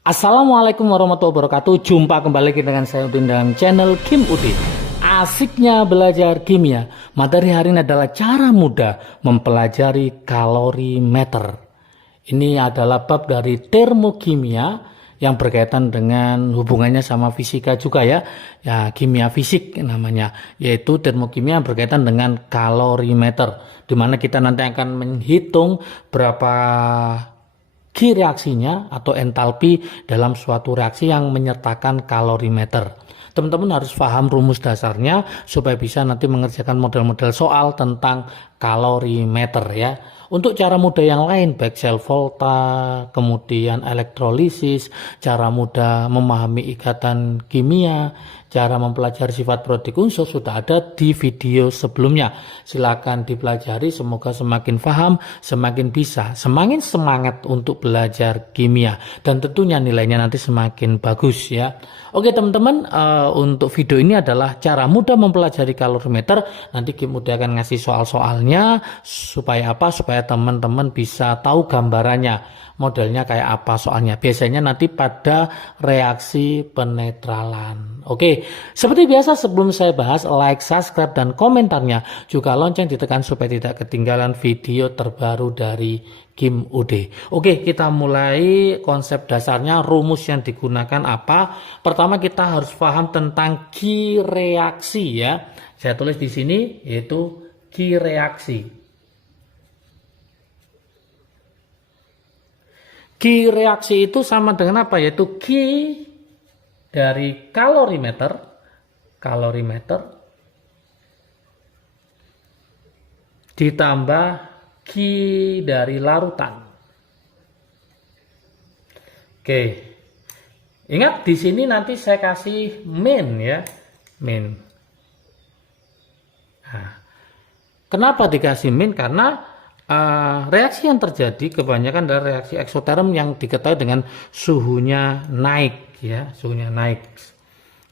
Assalamualaikum warahmatullahi wabarakatuh. Jumpa kembali dengan saya Udin dalam channel Kim Udin. Asiknya belajar kimia. Materi hari ini adalah cara mudah mempelajari kalorimeter. Ini adalah bab dari termokimia yang berkaitan dengan hubungannya sama fisika juga ya. Ya, kimia fisik namanya, yaitu termokimia yang berkaitan dengan kalorimeter, di mana kita nanti akan menghitung berapa Q reaksinya atau entalpi dalam suatu reaksi yang menyertakan kalorimeter. Teman-teman harus paham rumus dasarnya supaya bisa nanti mengerjakan model-model soal tentang kalorimeter ya. Untuk cara mudah yang lain, baik sel volta, kemudian elektrolisis, cara mudah memahami ikatan kimia, cara mempelajari sifat prodik unsur sudah ada di video sebelumnya. Silakan dipelajari, semoga semakin paham, semakin bisa, semakin semangat untuk belajar kimia. Dan tentunya nilainya nanti semakin bagus ya. Oke teman-teman, untuk video ini adalah cara mudah mempelajari kalorimeter. Nanti Kim Udah akan ngasih soal-soalnya supaya apa? Supaya teman-teman bisa tahu gambarannya, modelnya kayak apa soalnya. Biasanya nanti pada reaksi penetralan. Oke, seperti biasa sebelum saya bahas, like, subscribe, dan komentarnya. Juga lonceng ditekan supaya tidak ketinggalan video terbaru dari Kim Ude. Oke, kita mulai konsep dasarnya, rumus yang digunakan apa. Pertama kita harus paham tentang Q reaksi ya. Saya tulis di sini yaitu Q reaksi. Q reaksi itu sama dengan apa? Yaitu Q dari kalorimeter ditambah Q dari larutan. Oke. Ingat di sini nanti saya kasih min ya, min. Nah, kenapa dikasih min? Karena reaksi yang terjadi kebanyakan adalah reaksi eksoterm yang diketahui dengan suhunya naik ya, suhunya naik.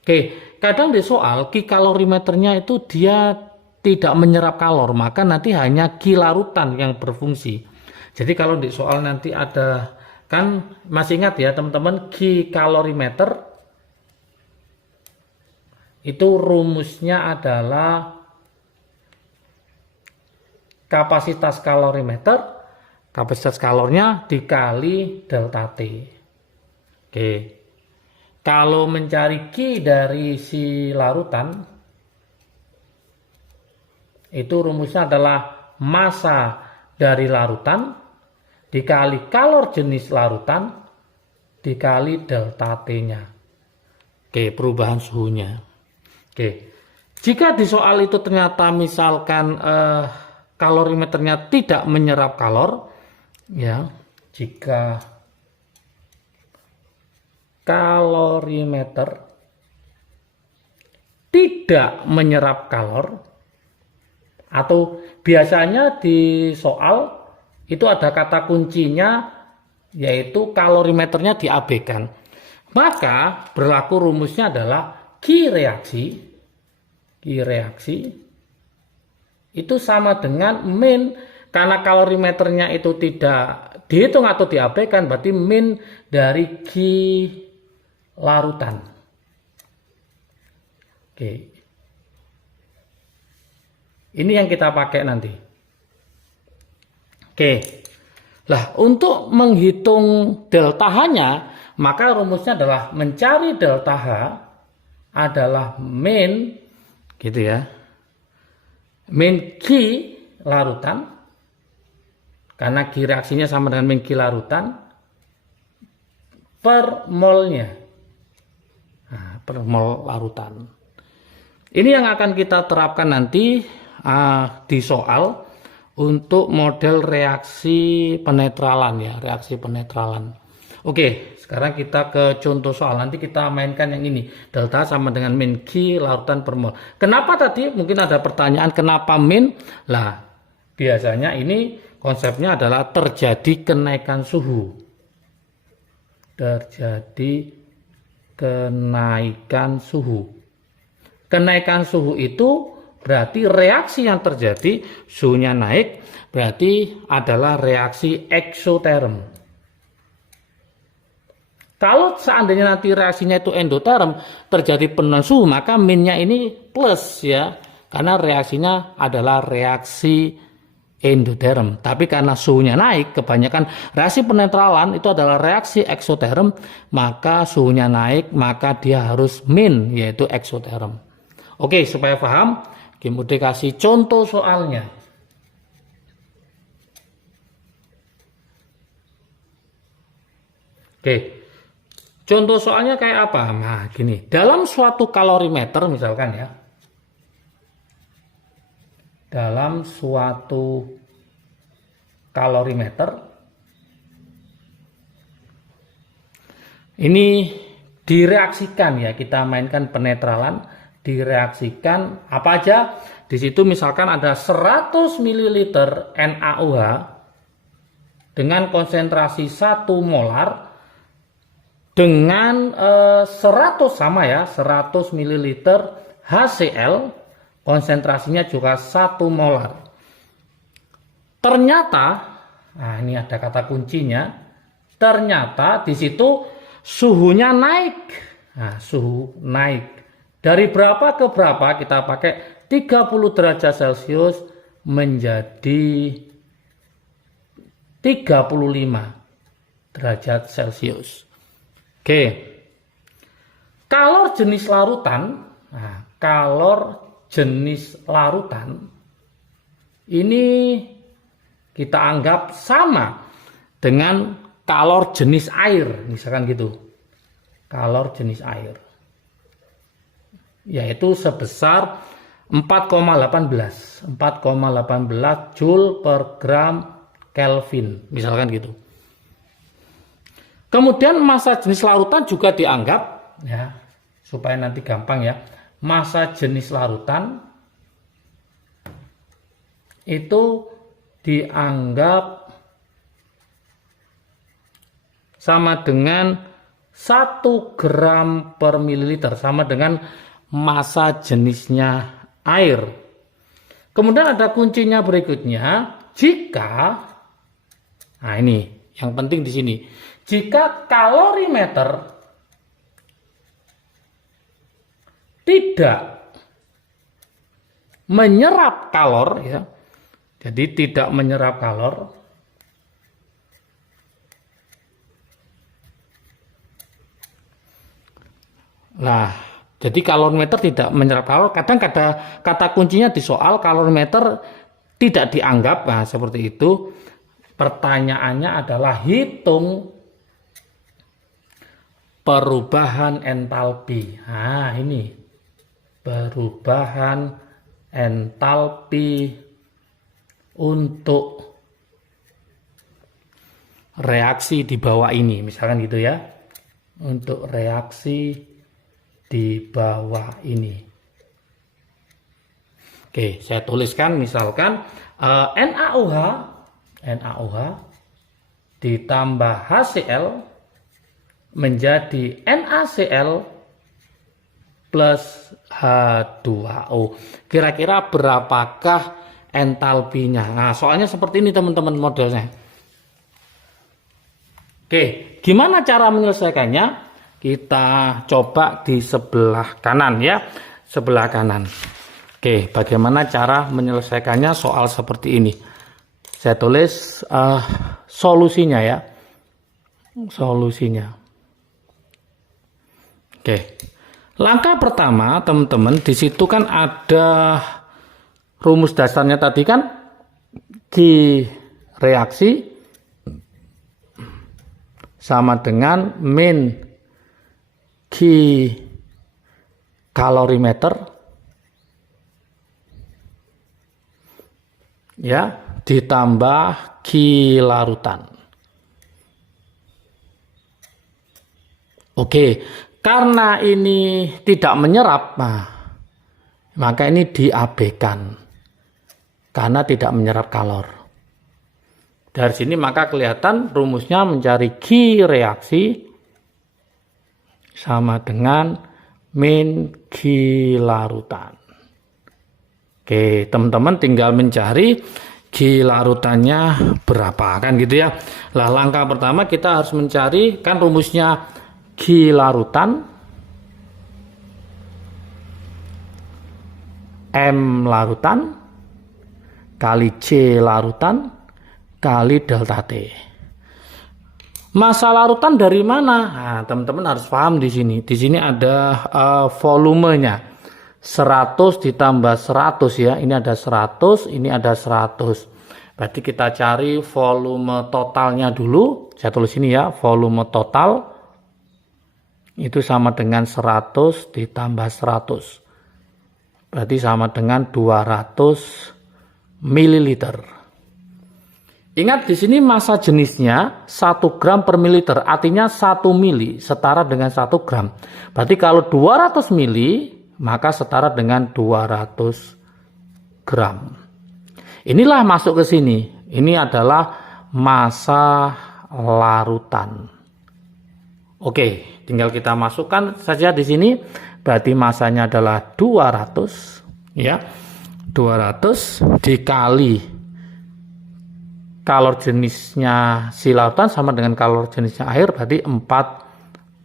Oke, kadang di soal Q kalorimeternya itu dia tidak menyerap kalor, maka nanti hanya Q larutan yang berfungsi. Jadi kalau di soal nanti ada, kan masih ingat ya teman-teman, Q kalorimeter itu rumusnya adalah kapasitas kalorimeter, kapasitas kalornya dikali delta T. Oke, kalau mencari Q dari si larutan, itu rumusnya adalah massa dari larutan dikali kalor jenis larutan dikali delta T-nya. Oke, perubahan suhunya. Oke, jika di soal itu ternyata misalkan kalorimeternya tidak menyerap kalor, ya, jika kalorimeter tidak menyerap kalor, atau biasanya di soal itu ada kata kuncinya yaitu kalorimeternya diabaikan, maka berlaku rumusnya adalah Q reaksi itu sama dengan min, karena kalorimeternya itu tidak dihitung atau diabaikan, berarti min dari Q larutan. Oke, ini yang kita pakai nanti. Oke, lah untuk menghitung delta H-nya, maka rumusnya adalah mencari delta H adalah min, gitu ya, min Q larutan, karena Q reaksinya sama dengan min Q larutan, per molnya, nah, per mol larutan. Ini yang akan kita terapkan nanti di soal untuk model reaksi penetralan ya, reaksi penetralan. Oke, sekarang kita ke contoh soal. Nanti kita mainkan yang ini, delta sama dengan min Q larutan per mol. Kenapa tadi mungkin ada pertanyaan kenapa min? Lah, biasanya ini konsepnya adalah terjadi kenaikan suhu. Terjadi kenaikan suhu. Kenaikan suhu itu berarti reaksi yang terjadi, suhunya naik, berarti adalah reaksi eksoterm. Kalau seandainya nanti reaksinya itu endoterm, terjadi penurunan suhu, maka minnya ini plus ya. Karena reaksinya adalah reaksi endoterm. Tapi karena suhunya naik, kebanyakan reaksi penetralan itu adalah reaksi eksoterm, maka suhunya naik, maka dia harus min, yaitu eksoterm. Oke, supaya paham, Kim Ude kasih contoh soalnya. Oke. Contoh soalnya kayak apa? Nah, gini. Dalam suatu kalorimeter misalkan ya. Dalam suatu kalorimeter. Ini direaksikan ya. Kita mainkan penetralan. Direaksikan apa aja? Di situ misalkan ada 100 ml NaOH dengan konsentrasi 1 molar. Dengan 100 sama ya, 100 ml HCl, konsentrasinya juga 1 molar. Ternyata, nah ini ada kata kuncinya, ternyata di situ suhunya naik. Nah, suhu naik. Dari berapa ke berapa kita pakai 30 derajat Celcius menjadi 35 derajat Celcius. Oke, kalor jenis larutan, nah, kalor jenis larutan ini kita anggap sama dengan kalor jenis air, misalkan gitu, kalor jenis air, yaitu sebesar 4,18 Joule per gram Kelvin, misalkan gitu. Kemudian massa jenis larutan juga dianggap ya, supaya nanti gampang ya. Massa jenis larutan itu dianggap sama dengan 1 gram per mililiter, sama dengan massa jenisnya air. Kemudian ada kuncinya berikutnya, jika, nah ini yang penting di sini. Jika kalorimeter tidak menyerap kalor, ya, jadi tidak menyerap kalor, nah, jadi kalorimeter tidak menyerap kalor. Kadang ada kata kuncinya di soal kalorimeter tidak dianggap, nah seperti itu. Pertanyaannya adalah hitung perubahan entalpi. Nah, ini perubahan entalpi untuk reaksi di bawah ini, misalkan gitu ya. Untuk reaksi di bawah ini. Oke, saya tuliskan misalkan NaOH ditambah HCl menjadi NaCl plus H2O. Kira-kira berapakah entalpinya? Nah, soalnya seperti ini teman-teman modelnya. Oke, gimana cara menyelesaikannya? Kita coba di sebelah kanan ya, sebelah kanan. Oke, bagaimana cara menyelesaikannya soal seperti ini? Saya tulis solusinya ya, solusinya. Oke, langkah pertama teman-teman, di situ kan ada rumus dasarnya tadi kan, Q reaksi sama dengan min Q kalorimeter ya, ditambah Q larutan. Oke, karena ini tidak menyerap, nah, maka ini diabaikan karena tidak menyerap kalor. Dari sini maka kelihatan rumusnya mencari Q reaksi sama dengan min Q larutan. Oke, teman-teman tinggal mencari Q larutannya berapa kan gitu ya. Lah langkah pertama kita harus mencari, kan rumusnya G larutan, M larutan, kali C larutan, kali delta T. Massa larutan dari mana? Nah, teman-teman harus paham di sini. Di sini ada volumenya. 100 ditambah 100 ya. Ini ada 100, ini ada 100. Berarti kita cari volume totalnya dulu. Saya tulis ini ya, volume total itu sama dengan 100 ditambah 100. Berarti sama dengan 200 ml. Ingat di sini massa jenisnya 1 gram per mililiter, artinya 1 mili setara dengan 1 gram. Berarti kalau 200 mili maka setara dengan 200 gram. Inilah masuk ke sini. Ini adalah massa larutan. Oke, tinggal kita masukkan saja di sini. Berarti massanya adalah 200 ya. 200 dikali kalor jenisnya si larutan sama dengan kalor jenisnya air, berarti 4,18.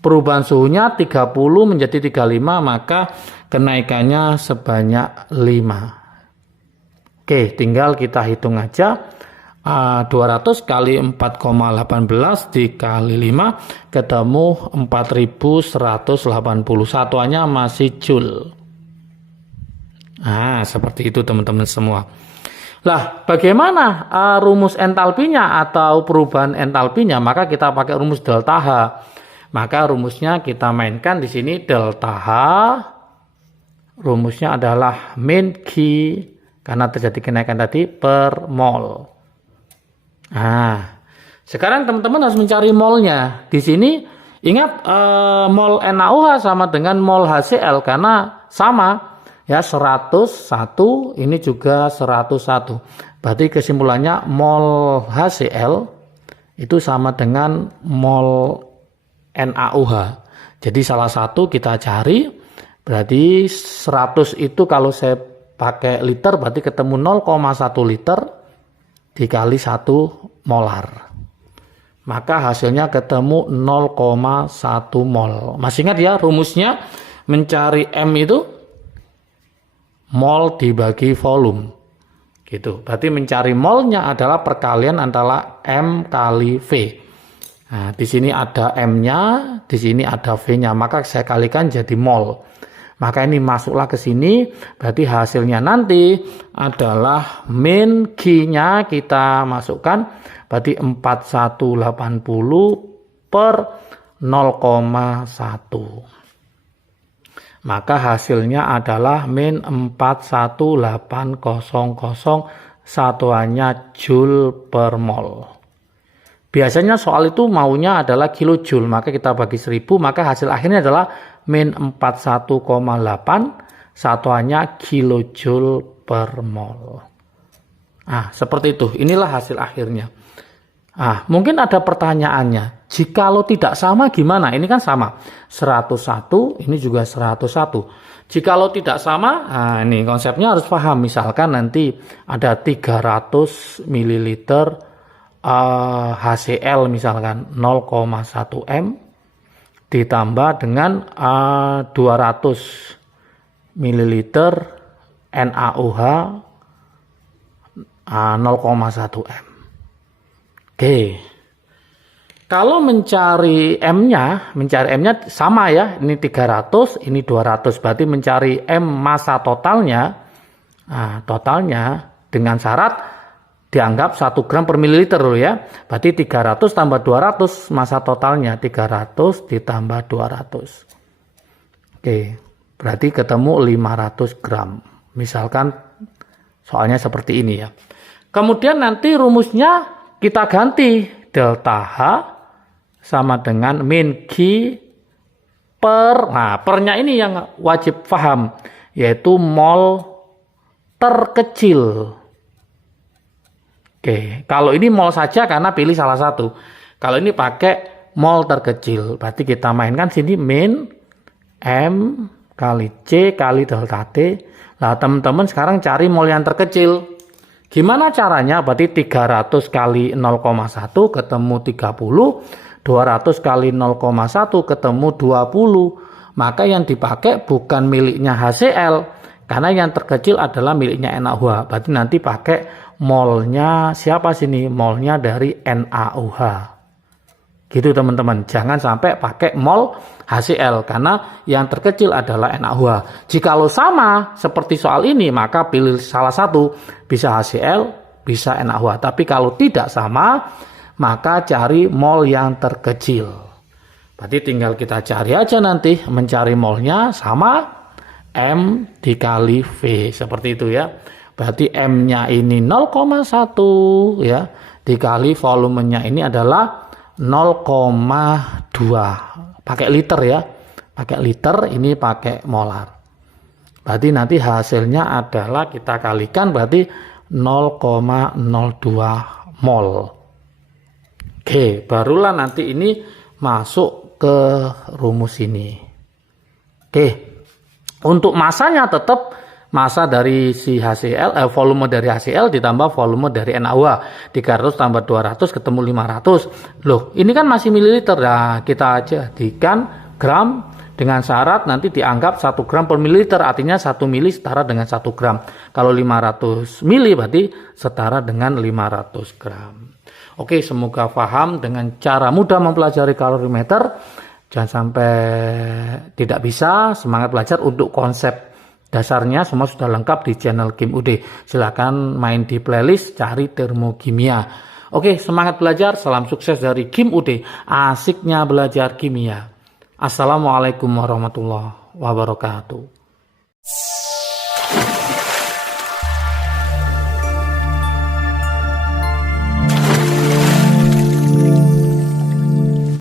Perubahan suhunya 30 menjadi 35, maka kenaikannya sebanyak 5. Oke, tinggal kita hitung aja. 200 kali 4,18 dikali 5 ketemu 4180. Satuannya masih joule. Nah, seperti itu teman-teman semua. Lah, bagaimana rumus entalpinya atau perubahan entalpinya? Maka kita pakai rumus delta H. Maka rumusnya kita mainkan di sini delta H. Rumusnya adalah min Q karena terjadi kenaikan tadi per mol. Nah, sekarang teman-teman harus mencari molnya. Di sini ingat mol NaOH sama dengan mol HCl karena sama ya, 101 ini juga 101. Berarti kesimpulannya mol HCl itu sama dengan mol NaOH. Jadi salah satu kita cari, berarti 100 itu kalau saya pakai liter berarti ketemu 0,1 liter dikali 1 molar. Maka hasilnya ketemu 0,1 mol. Masih ingat ya rumusnya, mencari M itu mol dibagi volume. Gitu. Berarti mencari molnya adalah perkalian antara M kali V. Nah, di sini ada M-nya, di sini ada V-nya, maka saya kalikan jadi mol. Maka ini masuklah ke sini, berarti hasilnya nanti adalah min Q-nya kita masukkan, berarti 4180 per 0,1. Maka hasilnya adalah min 41800, satuannya joule per mol. Biasanya soal itu maunya adalah kilojoule, maka kita bagi 1000, maka hasil akhirnya adalah min 41,8, satuannya kilojoule per mol. Nah, seperti itu. Inilah hasil akhirnya. Nah, mungkin ada pertanyaannya, jikalau tidak sama gimana? Ini kan sama, 101, ini juga 101. Jikalau tidak sama, nah ini konsepnya harus paham. Misalkan nanti ada 300 ml HCl misalkan 0,1 M ditambah dengan 200 ml NaOH 0,1 M. Oke. Kalau mencari M-nya sama ya, ini 300, ini 200, berarti mencari M massa totalnya. Nah, totalnya dengan syarat dianggap 1 gram per mililiter loh ya. Berarti 300 tambah 200 massa totalnya, 300 ditambah 200. Oke, berarti ketemu 500 gram. Misalkan soalnya seperti ini ya. Kemudian nanti rumusnya kita ganti, delta H sama dengan min Q per, nah pernya ini yang wajib paham, yaitu mol terkecil. Oke, kalau ini mol saja karena pilih salah satu. Kalau ini pakai mol terkecil, berarti kita mainkan sini min M kali C kali delta T. Nah, teman-teman sekarang cari mol yang terkecil. Gimana caranya? Berarti 300 kali 0,1 ketemu 30. 200 kali 0,1 ketemu 20. Maka yang dipakai bukan miliknya HCl, karena yang terkecil adalah miliknya NaOH. Berarti nanti pakai molnya siapa sini? Molnya dari NaOH. Gitu teman-teman. Jangan sampai pakai mol HCl, karena yang terkecil adalah NaOH. Jikalau sama seperti soal ini, maka pilih salah satu, bisa HCl, bisa NaOH. Tapi kalau tidak sama, maka cari mol yang terkecil. Berarti tinggal kita cari aja nanti, mencari molnya sama M dikali V, seperti itu ya. Berarti M-nya ini 0,1 ya, dikali volumenya ini adalah 0,2. Pakai liter ya, pakai liter, ini pakai molar. Berarti nanti hasilnya adalah kita kalikan, berarti 0,02 mol. Oke, barulah nanti ini masuk ke rumus ini. Oke, untuk masanya tetap masa dari si HCl, volume dari HCl ditambah volume dari NaOH. 300 tambah 200 ketemu 500. Loh, ini kan masih mililiter. Nah, kita jadikan gram dengan syarat nanti dianggap 1 gram per mililiter. Artinya 1 mili setara dengan 1 gram. Kalau 500 mili berarti setara dengan 500 gram. Oke, semoga paham dengan cara mudah mempelajari kalorimeter. Jangan sampai tidak bisa. Semangat belajar untuk konsep dasarnya semua sudah lengkap di channel Kim UD. Silahkan main di playlist cari termokimia. Oke, semangat belajar. Salam sukses dari Kim UD. Asiknya belajar kimia. Assalamualaikum warahmatullahi wabarakatuh.